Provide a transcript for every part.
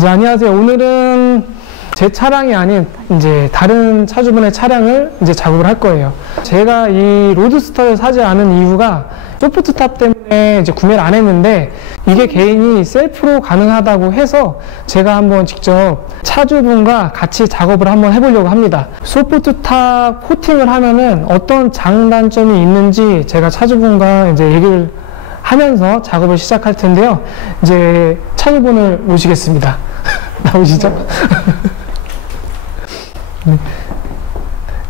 네, 안녕하세요. 오늘은 제 차량이 아닌 이제 다른 차주분의 차량을 이제 작업을 할 거예요. 제가 이 로드스터를 사지 않은 이유가 소프트탑 때문에 이제 구매를 안 했는데, 이게 개인이 셀프로 가능하다고 해서 제가 한번 직접 차주분과 같이 작업을 한번 해보려고 합니다. 소프트탑 코팅을 하면은 어떤 장단점이 있는지 제가 차주분과 이제 얘기를 하면서 작업을 시작할 텐데요. 이제 차주분을 모시겠습니다. 나오시죠? 네.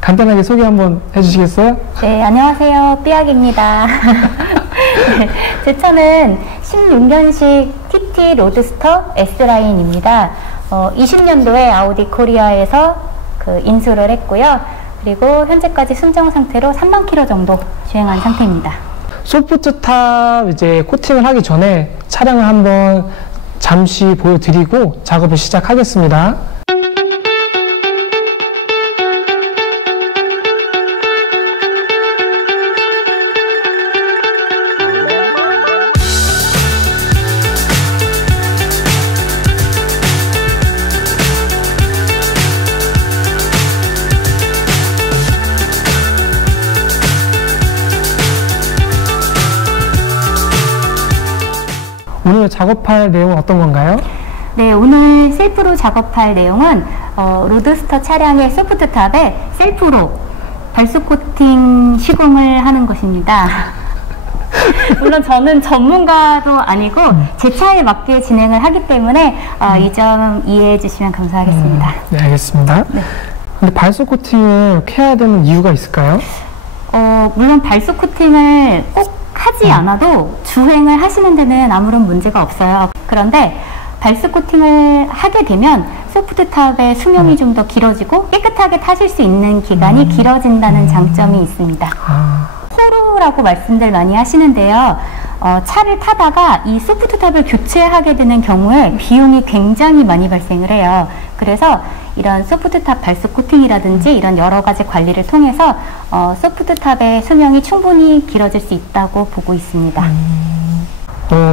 간단하게 소개 한번 해주시겠어요? 네, 안녕하세요. 삐약입니다. 네, 제 차는 16년식 TT 로드스터 S라인입니다. 20년도에 아우디 코리아에서 인수를 했고요. 그리고 현재까지 순정 상태로 3만 킬로 정도 주행한 상태입니다. 소프트탑 이제 코팅을 하기 전에 차량을 한번 잠시 보여드리고 작업을 시작하겠습니다. 오늘 작업할 내용은 어떤 건가요? 네, 오늘 셀프로 작업할 내용은 로드스터 차량의 소프트탑에 셀프로 발수 코팅 시공을 하는 것입니다. 물론 저는 전문가도 아니고 제 차에 맞게 진행을 하기 때문에 이 점 이해해 주시면 감사하겠습니다. 네, 알겠습니다. 네. 근데 발수 코팅을 해야 되는 이유가 있을까요? 물론 발수 코팅을 꼭 하지 않아도 주행을 하시는 데는 아무런 문제가 없어요. 그런데 발수 코팅을 하게 되면 소프트탑의 수명이 좀 더 길어지고 깨끗하게 타실 수 있는 기간이 길어진다는 장점이 있습니다. 호루라고 말씀들 많이 하시는데요. 차를 타다가 이 소프트탑을 교체하게 되는 경우에 비용이 굉장히 많이 발생을 해요. 그래서 이런 소프트탑 발수 코팅이라든지 이런 여러 가지 관리를 통해서 소프트탑의 수명이 충분히 길어질 수 있다고 보고 있습니다.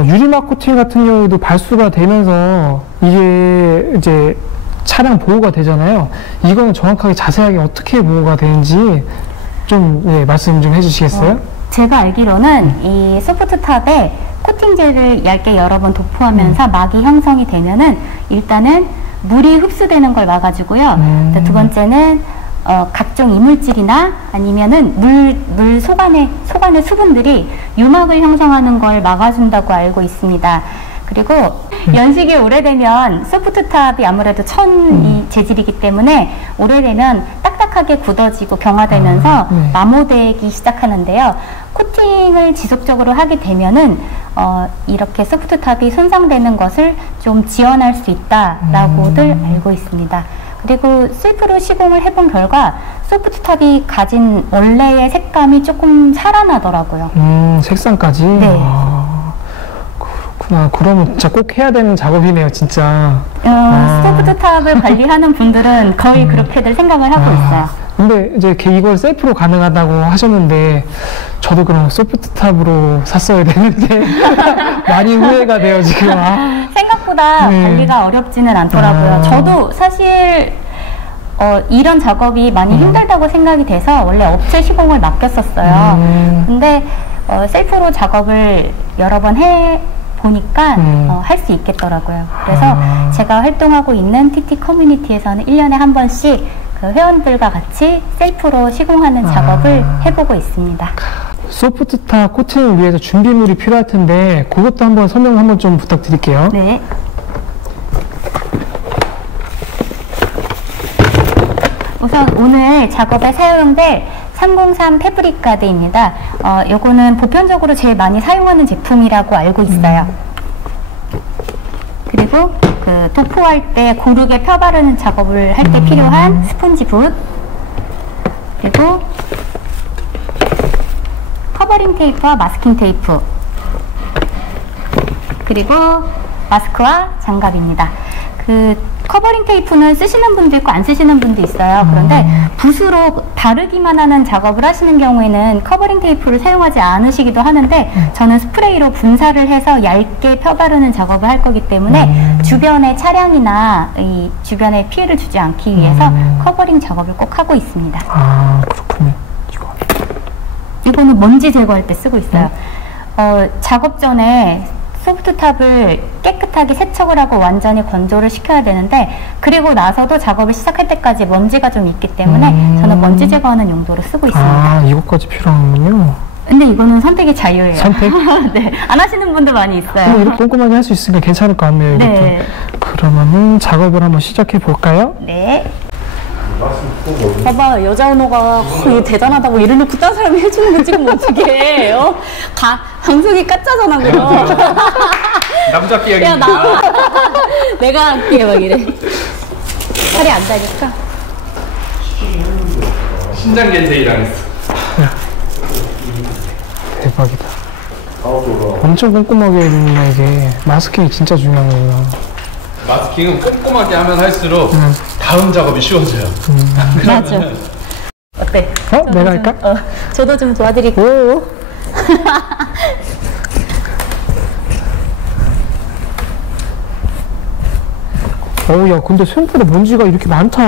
유리막 코팅 같은 경우에도 발수가 되면서 이게 이제 차량 보호가 되잖아요. 이건 정확하게 자세하게 어떻게 보호가 되는지 좀 말씀 좀 해주시겠어요? 제가 알기로는 이 소프트탑에 코팅제를 얇게 여러 번 도포하면서 막이 형성이 되면은 일단은 물이 흡수되는 걸 막아주고요. 두 번째는 각종 이물질이나 아니면은 물 속안의 수분들이 유막을 형성하는 걸 막아준다고 알고 있습니다. 그리고 연식이 오래되면 소프트탑이 아무래도 천 재질이기 때문에 오래되면 딱딱하게 굳어지고 경화되면서 마모되기 시작하는데요. 코팅을 지속적으로 하게 되면은 이렇게 소프트탑이 손상되는 것을 좀 지원할 수 있다라고들 알고 있습니다. 그리고 셀프로 시공을 해본 결과 소프트탑이 가진 원래의 색감이 조금 살아나더라고요. 색상까지? 네. 그렇구나. 그러면 진짜 꼭 해야 되는 작업이네요, 진짜. 소프트탑을 관리하는 분들은 거의 그렇게들 생각을 하고 있어요. 근데 이제 이걸 셀프로 가능하다고 하셨는데 저도 그럼 소프트탑으로 샀어야 되는데 많이 후회가 돼요, 지금. 생각보다 관리가 어렵지는 않더라고요. 저도 사실 이런 작업이 많이 힘들다고 생각이 돼서 원래 업체 시공을 맡겼었어요. 근데 셀프로 작업을 여러 번 보니까 할 수 있겠더라고요. 그래서 제가 활동하고 있는 TT 커뮤니티에서는 1년에 한 번씩 그 회원들과 같이 셀프로 시공하는 작업을 해보고 있습니다. 소프트탑 코팅을 위해서 준비물이 필요할 텐데 그것도 한번 설명 한번 좀 부탁드릴게요. 네. 우선 오늘 작업에 사용될 303 패브릭 가드입니다. 요거는 보편적으로 제일 많이 사용하는 제품이라고 알고 있어요. 그리고 그 도포할 때 고르게 펴바르는 작업을 할 때 필요한 스펀지 붓, 그리고 커버링 테이프와 마스킹 테이프, 그리고 마스크와 장갑입니다. 그 커버링 테이프는 쓰시는 분도 있고 안 쓰시는 분도 있어요. 그런데 붓으로 바르기만 하는 작업을 하시는 경우에는 커버링 테이프를 사용하지 않으시기도 하는데 저는 스프레이로 분사를 해서 얇게 펴바르는 작업을 할 거기 때문에 주변의 차량이나 이 주변에 피해를 주지 않기 위해서 커버링 작업을 꼭 하고 있습니다. 아, 그렇군요. 이거는 먼지 제거할 때 쓰고 있어요. 작업 전에 소프트탑을 깨끗하게 세척을 하고 완전히 건조를 시켜야 되는데 그리고 나서도 작업을 시작할 때까지 먼지가 좀 있기 때문에 저는 먼지 제거하는 용도로 쓰고 있습니다. 아, 이것까지 필요하군요. 근데 이거는 선택의 자유예요. 선택? 네, 안 하시는 분도 많이 있어요. 근데 이렇게 꼼꼼하게 할 수 있으니까 괜찮을 것 같네요, 이것도. 네. 그러면은 작업을 한번 시작해 볼까요? 네. 봐봐, 여자 언어가 이거 대단하다고 이래놓고 딴 사람이 해주는 거 찍으면 어떡해. 방송이 까짜잖아, 그럼. 남자끼 얘기. 야, 내가 할게, 막 이래. 팔이 안 닿으니까. 신장겐데이랑 했어. 대박이다. 엄청 꼼꼼하게 해야 되는구나, 이게. 마스킹이 진짜 중요한 거구나. 마스킹은 꼼꼼하게 하면 할수록 다음 작업이 쉬워져요. 맞아. 어때? 내가 할까? 저도 좀 도와드릴게요. 야, 근데 생각보다 먼지가 이렇게 많다.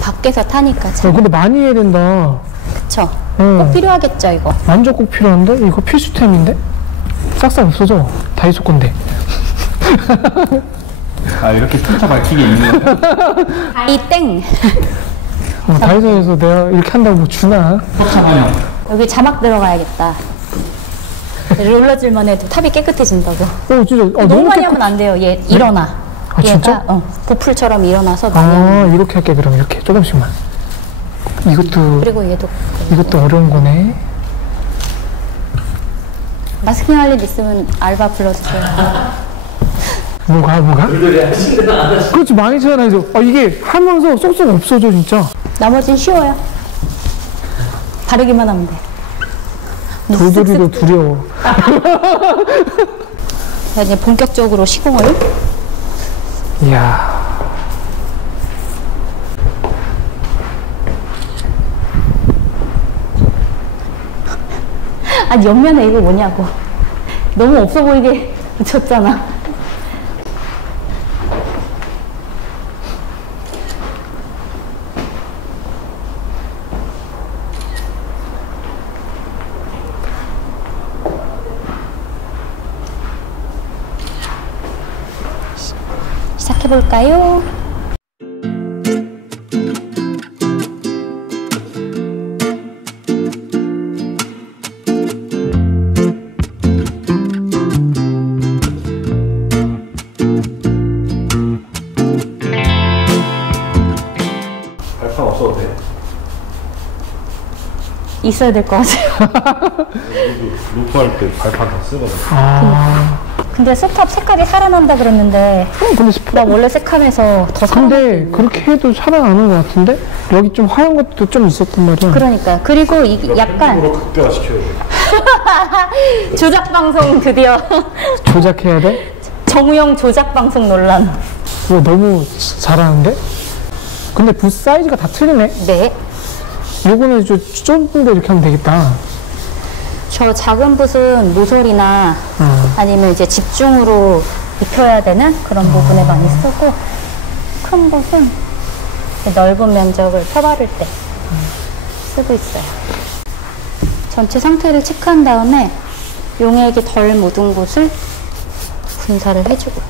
밖에서 타니까 야, 참. 근데 많이 해야 된다. 그쵸? 응. 꼭 필요하겠죠, 이거. 완전 꼭 필요한데? 이거 필수템인데? 싹싹 없어져. 다이소 건데. 아, 이렇게 풍차 밝히게 있는 거. 다이 땡. 다이소에서 내가 이렇게 한다고 뭐 주나? 여기 자막 들어가야겠다. 롤러질만 해도 탑이 깨끗해진다고. 진짜. 너무 많이 하면 안 돼요. 얘 일어나. 아, 진짜? 보풀처럼 일어나서 많이 하면. 이렇게 할게, 그럼. 이렇게. 조금씩만. 이것도 그리고 어려운 거네. 마스킹 할 일 있으면 알바 불러주세요. 뭐가? 그렇지, 많이 채워놔야죠. 이게 하면서 쏙쏙 없어져, 진짜. 나머지는 쉬워요. 바르기만 하면 돼. 돌돌이도 두려워. 자, 이제 본격적으로 시공을. 이야. 아니, 옆면에 이거 뭐냐고. 너무 없어 보이게 붙였잖아. 시작해볼까요? 발판 없어도 돼. 있어야 될 것 같아요. 루프할 때 발판 다 쓰거든. 근데 소프탑 색깔이 살아난다 그랬는데 나 원래 색감에서 더 근데 그렇게 해도 살아나는 것 같은데? 여기 좀 하얀 것도 좀 있었단 말이야. 그러니까. 그리고 이 약간 으로 극대화시켜야 돼. 조작 방송 드디어 조작해야 돼? 정우영 조작 방송 논란. 너무 잘하는데? 근데 붓 사이즈가 다 틀리네? 네. 요거는 좀 좁은 데 이렇게 하면 되겠다. 저 작은 붓은 모서리나 아니면 이제 집중으로 입혀야 되는 그런 부분에 많이 쓰고, 큰 붓은 넓은 면적을 펴바를 때 쓰고 있어요. 전체 상태를 체크한 다음에 용액이 덜 묻은 곳을 분사를 해주고,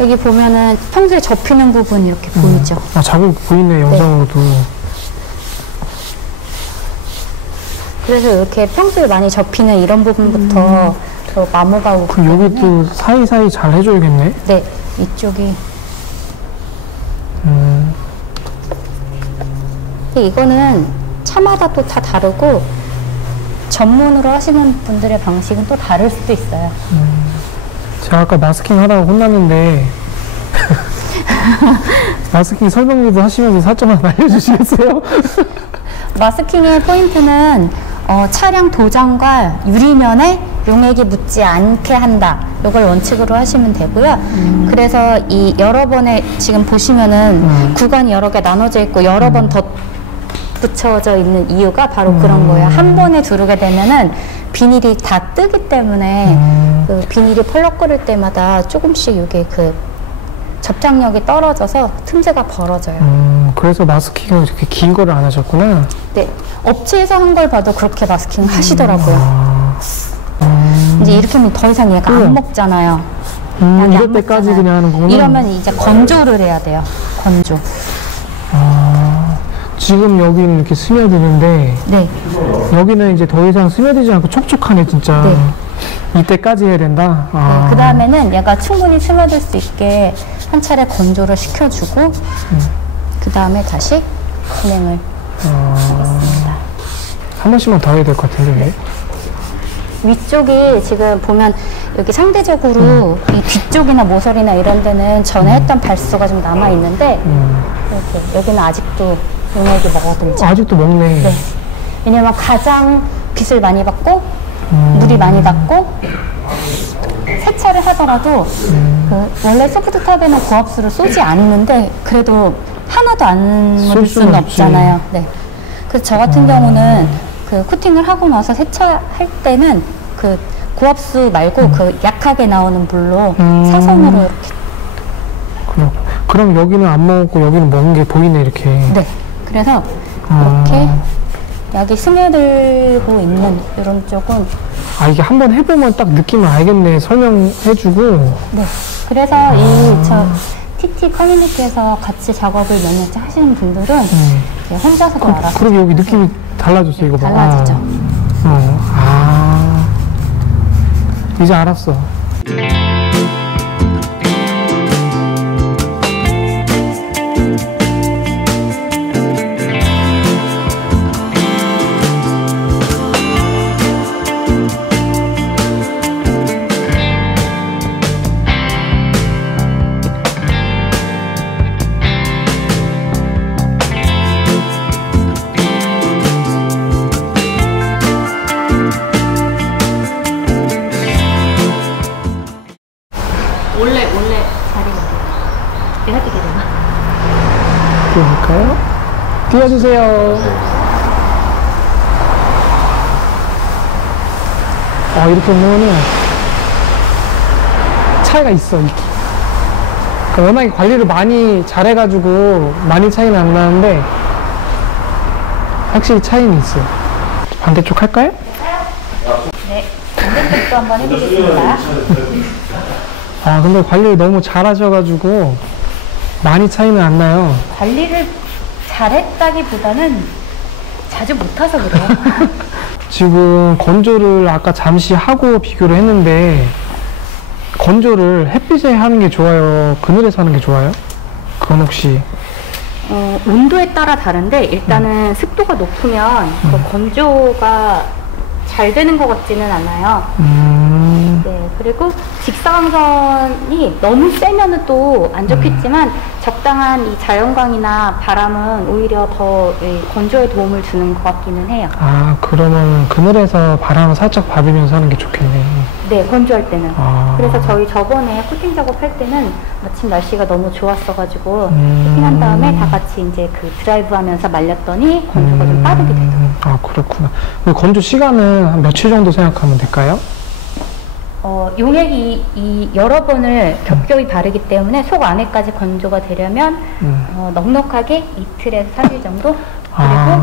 여기 보면은 평소에 접히는 부분 이렇게 보이죠? 자국 보이네, 영상으로도. 그래서 이렇게 평소에 많이 접히는 이런 부분부터 마모가 오고. 그럼 여기도 사이사이 잘 해줘야겠네? 네, 이쪽이. 이거는 차마다 또 다 다르고, 전문으로 하시는 분들의 방식은 또 다를 수도 있어요. 제가 아까 마스킹 하다가 혼났는데, 마스킹 설명도 하시면서 살짝 알려주시겠어요? 마스킹의 포인트는 차량 도장과 유리면에 용액이 묻지 않게 한다. 이걸 원칙으로 하시면 되고요. 그래서 이 여러 번에 지금 보시면은 구간이 여러 개 나눠져 있고 여러 번 붙여져 있는 이유가 바로 그런 거예요. 한 번에 두르게 되면은 비닐이 다 뜨기 때문에 그 비닐이 펄럭거릴 때마다 조금씩 이게 그 접착력이 떨어져서 틈새가 벌어져요. 그래서 마스킹을 이렇게 긴 거를 안 하셨구나. 네, 업체에서 한 걸 봐도 그렇게 마스킹 하시더라고요. 이제 이렇게 하면 더 이상 얘가 안 먹잖아요. 이럴 때까지 먹잖아요. 그냥 하는 거구나. 이러면 이제 건조를 해야 돼요. 건조. 지금 여기는 이렇게 스며드는데 네. 여기는 이제 더 이상 스며들지 않고 촉촉하네 진짜. 네. 이때까지 해야 된다. 네, 그 다음에는 얘가 충분히 스며들 수 있게 한 차례 건조를 시켜주고 그 다음에 다시 진행을 하겠습니다. 한 번씩만 더 해야 될 것 같은데. 네. 위쪽이 지금 보면 여기 상대적으로 이 뒤쪽이나 모서리나 이런 데는 전에 했던 발수가 좀 남아 있는데 이렇게 여기는 아직도 용액이 먹어든지. 아직도 먹네. 네. 왜냐면 가장 빛을 많이 받고 물이 많이 닿고 세차를 하더라도 그 원래 소프트탑에는 고압수를 쏘지 않는데 그래도 하나도 안 묻을 수는 없잖아요. 네. 그래서 저 같은 경우는 그 코팅을 하고 나서 세차할 때는 그 고압수 말고 그 약하게 나오는 물로 사선으로 이렇게. 그럼 여기는 안 먹고 여기는 먹은 게 보이네 이렇게. 네. 그래서 이렇게 약이 스며들고 있는 이런 쪽은 이게 한번 해보면 딱 느낌을 알겠네. 설명해주고. 네. 그래서 저 TT 커뮤니티에서 같이 작업을 몇 년째 하시는 분들은 이제 혼자서도 알아서. 그럼 여기 느낌이 달라졌어 이거 봐. 달라지죠. 이제 알았어. 원래 자리가 내가 뛰게 되나? 띄워볼까요? 띄워주세요. 이렇게 보면은 차이가 있어. 이렇게. 그러니까 워낙에 관리를 많이 잘해가지고 많이 차이는 안 나는데 확실히 차이는 있어요. 반대쪽 할까요? 네. 반대쪽도 한번 해보겠습니다. 근데 관리를 너무 잘하셔가지고 많이 차이는 안 나요. 관리를 잘했다기보다는 자주 못 타서 그래요. 지금 건조를 아까 잠시 하고 비교를 했는데 건조를 햇빛에 하는 게 좋아요? 그늘에서 하는 게 좋아요? 그건 혹시? 온도에 따라 다른데 일단은 습도가 높으면 그 건조가 잘 되는 것 같지는 않아요. 네, 그리고 직사광선이 너무 세면은 또 안 좋겠지만 적당한 이 자연광이나 바람은 오히려 더 건조에 도움을 주는 것 같기는 해요. 그러면 그늘에서 바람을 살짝 받으면서 하는 게 좋겠네. 네, 건조할 때는. 그래서 저희 저번에 코팅 작업할 때는 마침 날씨가 너무 좋았어가지고 코팅한 다음에 다 같이 이제 그 드라이브 하면서 말렸더니 건조가 좀 빠르게 되더라고요. 그렇구나. 그럼 건조 시간은 한 며칠 정도 생각하면 될까요? 용액이 이 여러 번을 겹겹이 바르기 때문에 속 안에까지 건조가 되려면 넉넉하게 이틀에서 3일 정도. 그리고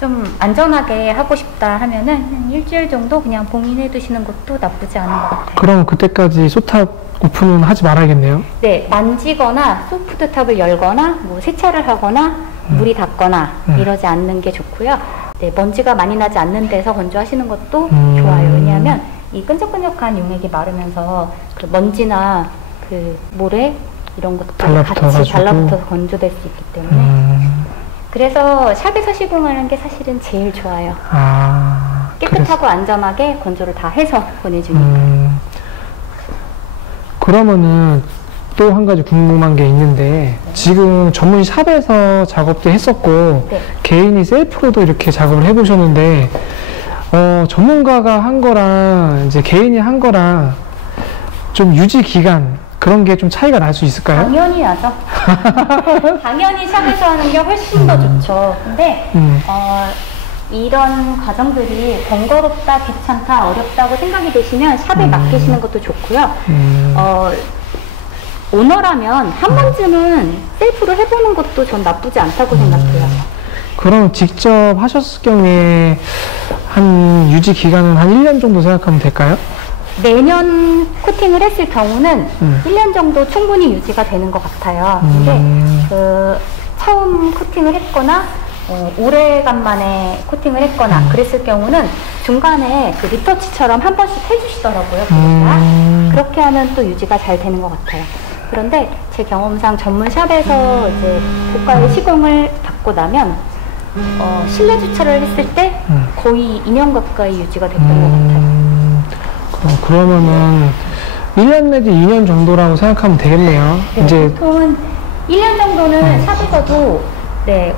좀 안전하게 하고 싶다 하면은 한 일주일 정도 그냥 봉인해 두시는 것도 나쁘지 않은 것 같아요. 그럼 그때까지 소탑 오픈은 하지 말아야겠네요. 네, 만지거나 소프트탑을 열거나 뭐 세차를 하거나 물이 닿거나 이러지 않는 게 좋고요. 네, 먼지가 많이 나지 않는 데서 건조하시는 것도 좋아요. 왜냐하면 이 끈적끈적한 용액이 마르면서 그 먼지나 그 모래 이런 것들이 같이 달라붙어서 건조될 수 있기 때문에 그래서 샵에서 시공하는 게 사실은 제일 좋아요. 깨끗하고 안전하게 건조를 다 해서 보내주니까. 그러면은 또 한 가지 궁금한 게 있는데 지금 전문 샵에서 작업도 했었고 개인이 셀프로도 이렇게 작업을 해보셨는데 전문가가 한 거랑 이제 개인이 한 거랑 좀 유지 기간 그런 게 좀 차이가 날 수 있을까요? 당연히 나죠. 당연히 샵에서 하는 게 훨씬 더 좋죠. 근데 이런 과정들이 번거롭다, 귀찮다, 어렵다고 생각이 되시면 샵에 맡기시는 것도 좋고요. 오너라면 한 번쯤은 셀프로 해보는 것도 전 나쁘지 않다고 생각해요. 그럼 직접 하셨을 경우에 한 유지 기간은 한 1년 정도 생각하면 될까요? 매년 코팅을 했을 경우는 1년 정도 충분히 유지가 되는 것 같아요. 근데 처음 코팅을 했거나 오래간만에 코팅을 했거나 그랬을 경우는 중간에 그 리터치처럼 한 번씩 해주시더라고요. 그렇게 하면 또 유지가 잘 되는 것 같아요. 그런데 제 경험상 전문 샵에서 이제 고가의 시공을 받고 나면 실내 주차를 했을 때 거의 2년 가까이 유지가 됐던 것 같아요. 그러면은 1년 내지 2년 정도라고 생각하면 되겠네요. 네, 이제 보통은 1년 정도는 샵에서도 네,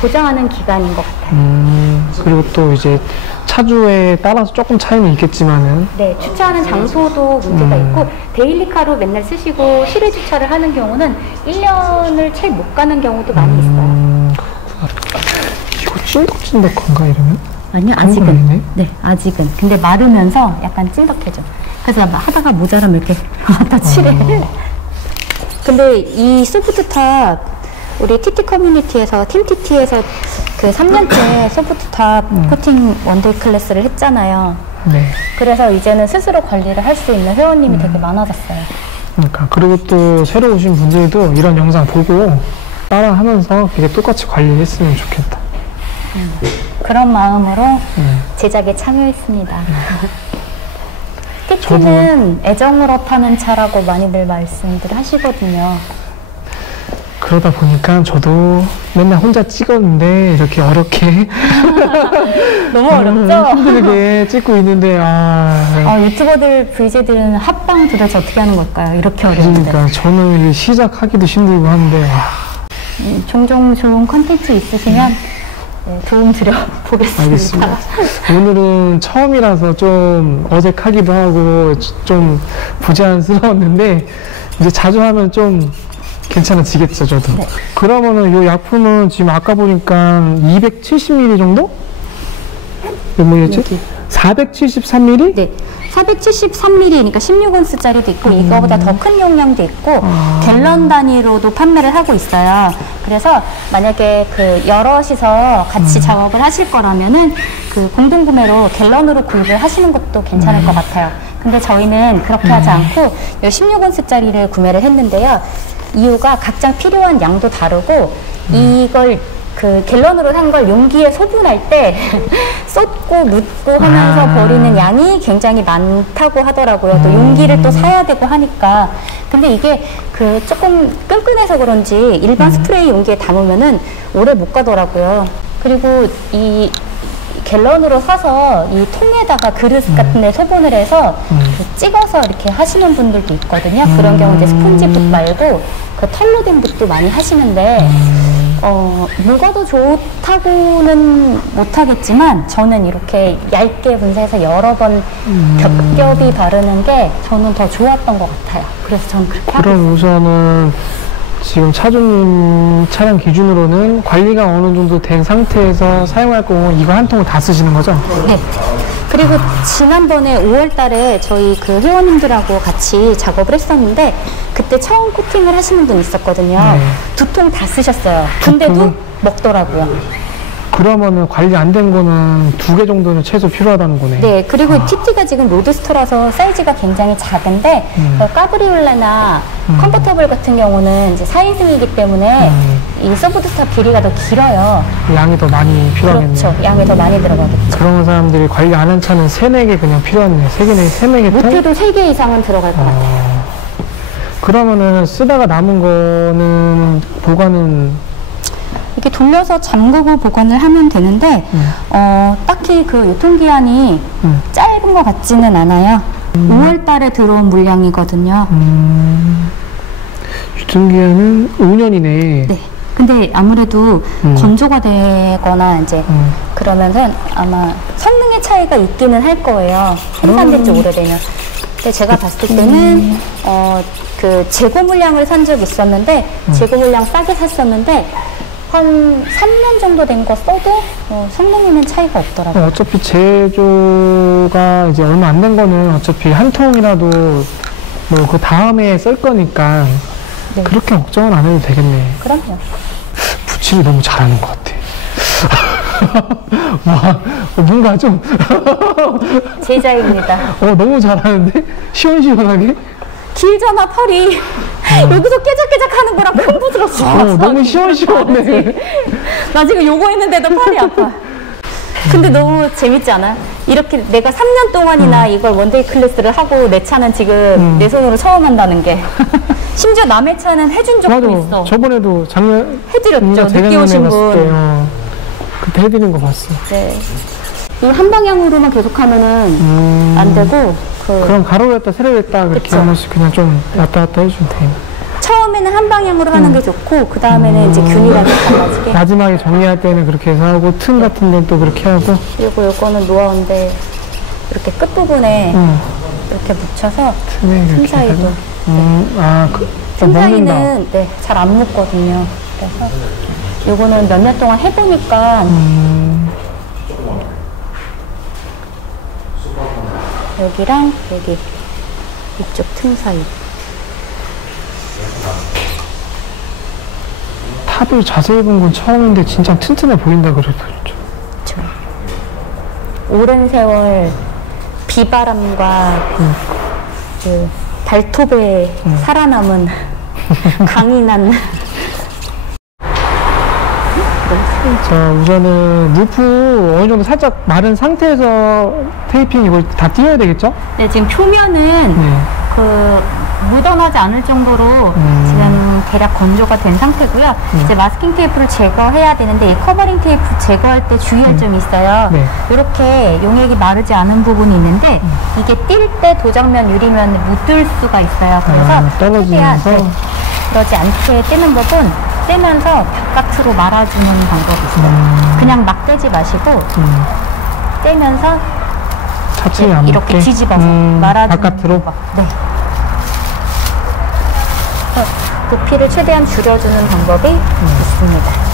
보장하는 기간인 것 같아요. 그리고 또 이제 차주에 따라서 조금 차이는 있겠지만은 네, 주차하는 장소도 문제가 있고 데일리카로 맨날 쓰시고 실외 주차를 하는 경우는 1년을 채 못 가는 경우도 많이 있어요. 이거 찐득찐득한가 이러면? 아니요, 아직은. 네, 아직은. 근데 마르면서 약간 찐득해져. 그래서 하다가 모자라면 이렇게 다 칠해. 근데 이 소프트탑 우리 TT 커뮤니티에서 팀 TT에서 그 3년째 소프트탑 코팅 원데이 클래스를 했잖아요. 네. 그래서 이제는 스스로 관리를 할 수 있는 회원님이 되게 많아졌어요. 그러니까 그리고 또 새로 오신 분들도 이런 영상 보고 따라하면서 이게 똑같이 관리했으면 좋겠다. 그런 마음으로 제작에 참여했습니다. TT는 애정으로 타는 차라고 많이들 말씀들 하시거든요. 그러다 보니까 저도 맨날 혼자 찍었는데 이렇게 어렵게 너무 어렵죠? 힘들게 찍고 있는데 유튜버들, VJ들은 합방 도대체 어떻게 하는 걸까요? 이렇게 어려운데. 그러니까 저는 시작하기도 힘들고 하는데 종종 좋은 컨텐츠 있으시면 도움 드려 보겠습니다. 알겠습니다. 오늘은 처음이라서 좀 어색하기도 하고 좀 부자연스러웠는데 이제 자주 하면 좀 괜찮아지겠죠, 저도. 네. 그러면은 이 약품은 지금 아까 보니까 270ml 정도? 뭐였지? 473ml? 네. 473ml, 그러니까 16온스짜리도 있고 이거보다 더 큰 용량도 있고 갤런 단위로도 판매를 하고 있어요. 그래서 만약에 그 여럿이서 같이 작업을 하실 거라면은 그 공동구매로 갤런으로 구입을 하시는 것도 괜찮을 것 같아요. 근데 저희는 그렇게 하지 않고 16온스짜리를 구매를 했는데요. 이유가 각자 필요한 양도 다르고 이걸 그 갤런으로 산 걸 용기에 소분할 때 쏟고 묻고 하면서 버리는 양이 굉장히 많다고 하더라고요. 또 용기를 또 사야 되고 하니까. 근데 이게 그 조금 끈끈해서 그런지 일반 스프레이 용기에 담으면은 오래 못 가더라고요. 그리고 이 갤런으로 사서 이 통에다가 그릇 같은 데 소분을 해서 그 찍어서 이렇게 하시는 분들도 있거든요. 그런 경우 이제 스펀지붓 말고 그 털로 된 붓도 많이 하시는데 묵어도 좋다고는 못하겠지만 저는 이렇게 얇게 분쇄해서 여러 번 겹겹이 바르는 게 저는 더 좋았던 것 같아요. 그래서 저는 그렇게 하고 있어요. 그럼 우선은 지금 차주님 차량 기준으로는 관리가 어느 정도 된 상태에서 사용할 거면 이거 한 통을 다 쓰시는 거죠? 네. 그리고 지난번에 5월 달에 저희 그 회원님들하고 같이 작업을 했었는데 그때 처음 코팅을 하시는 분 있었거든요. 네. 2통 다 쓰셨어요. 근데도 먹더라고요. 그러면은 관리 안 된 거는 2개 정도는 최소 필요하다는 거네. 네, 그리고 TT가 지금 로드스터라서 사이즈가 굉장히 작은데 까브리올레나 컨버터블 같은 경우는 이제 4인승이기 때문에 이 소프트탑 길이가 더 길어요. 양이 더 많이 필요하겠네요. 그렇죠. 양이 더 많이 들어가겠죠. 그런 사람들이 관리 안 한 차는 3, 4개 그냥 필요하네요. 3개 못해도 3개 이상은 들어갈 것 같아요. 그러면은 쓰다가 남은 거는 보관은 이렇게 돌려서 잠그고 보관을 하면 되는데 딱히 그 유통기한이 짧은 것 같지는 않아요. 5월 달에 들어온 물량이거든요. 유통기한은 5년이네. 네. 근데 아무래도 건조가 되거나 이제 그러면은 아마 성능의 차이가 있기는 할 거예요. 생산된 지 오래되면. 근데 제가 봤을 때는 그 재고 물량을 산 적이 있었는데 재고 물량 싸게 샀었는데 한 3년 정도 된 거 써도 성능에는 차이가 없더라고요. 어차피 제조가 이제 얼마 안 된 거는 어차피 한 통이라도 뭐 그 다음에 쓸 거니까 네. 그렇게 걱정은 안 해도 되겠네. 그럼요. 붙임이 너무 잘하는 것 같아. 와, 뭔가 좀 제자입니다. 너무 잘하는데? 시원시원하게? 길잖아 팔이. 여기서 깨작깨작 하는 거랑 큰 부스러워. 너무 시원시원해. 나 지금 요거 했는데도 팔이 아파. 근데 너무 재밌지 않아? 이렇게 내가 3년 동안이나 이걸 원데이 클래스를 하고 내 차는 지금 내 손으로 처음 한다는 게. 심지어 남의 차는 해준 적도 맞아. 있어. 저번에도 해드렸죠. 늦게 재작년에 오신 갔을 분. 때 그때 해드린 거 봤어. 네. 이 한 방향으로만 계속 하면은 안 되고 그럼 가로로 했다 세로로 했다 그렇게 그쵸. 한 번씩 그냥 좀 왔다 갔다 해주면 돼. 처음에는 한 방향으로 하는 게 좋고 그 다음에는 이제 균이랑 달라지게. 마지막에 정리할 때는 그렇게 해서 하고 틈 같은 데는 또 그렇게 하고. 그리고 요거는 노하우인데 이렇게 끝부분에 이렇게 묻혀서 틈 사이도 틈 사이는 네, 잘 안 묻거든요. 그래서 요거는 몇 년 동안 해보니까 여기랑 여기 이쪽 틈 사이. 탑을 자세히 본 건 처음인데 진짜 튼튼해 보인다 그래도. 그렇죠. 오랜 세월 비바람과 그 발톱에 살아남은 강인한. 자, 우선은 루프 어느 정도 살짝 마른 상태에서 테이핑 이걸 다 띄워야 되겠죠? 네, 지금 표면은 그 묻어나지 않을 정도로 지금 대략 건조가 된 상태고요. 이제 마스킹 테이프를 제거해야 되는데 이 커버링 테이프 제거할 때 주의할 점이 있어요. 이렇게 용액이 마르지 않은 부분이 있는데 이게 뛸 때 도장면 유리면 묻을 수가 있어요. 그래서 최대한 그러지 않게 떼는 법은 떼면서 바깥으로 말아주는 방법이 있어요. 그냥 막 떼지 마시고 떼면서 차츰히 안 이렇게 붙게? 뒤집어서 말아주는 바깥으로? 방법. 네. 부피를 최대한 줄여주는 방법이 있습니다.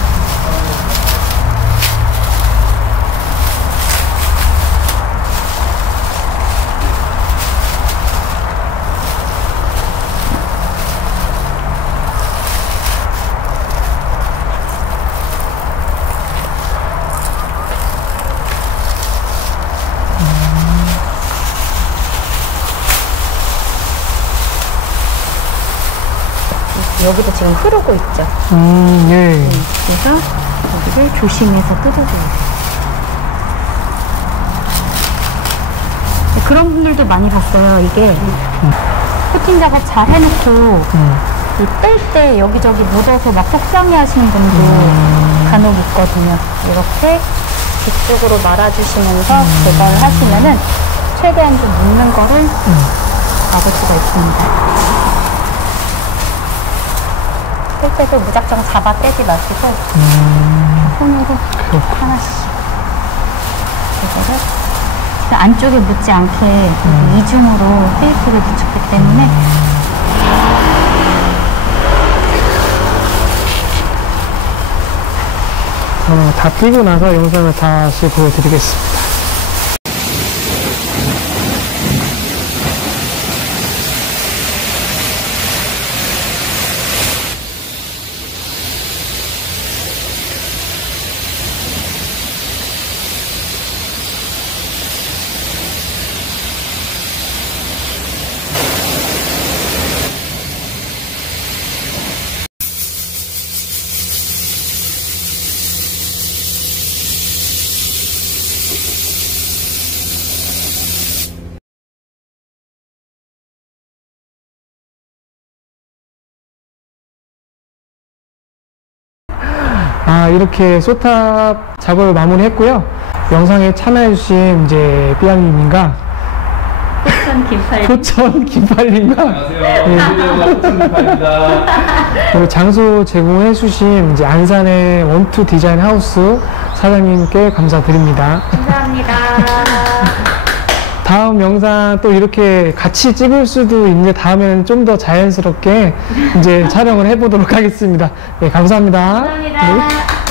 여기도 지금 흐르고 있죠. 예. 그래서 여기를 조심해서 뜯어줘야 돼요. 그런 분들도 많이 봤어요. 이게 코팅 작업 잘 해놓고 뺄 때 여기저기 묻어서 막 속상해 하시는 분도 간혹 있거든요. 이렇게 뒤쪽으로 말아주시면서 제거를 하시면은 최대한 좀 묻는 거를 막을 수가 있습니다. 뺄 때도 무작정 잡아 떼지 마시고 손으로 하나씩 이거를 안쪽에 묻지 않게 이중으로 테이프를 붙였기 때문에 다 띄고 나서 영상을 다시 보여드리겠습니다. 이렇게 소탑 작업을 마무리했고요. 영상에 참여해주신 이제 삐양님과 포천 김팔님과 안녕하세요. 포천 김팔입니다. 그리고 장소 제공해주신 이제 안산의 원투 디자인 하우스 사장님께 감사드립니다. 감사합니다. 다음 영상 또 이렇게 같이 찍을 수도 있는데 다음에는 좀 더 자연스럽게 이제 촬영을 해보도록 하겠습니다. 네, 감사합니다. 감사합니다. 네.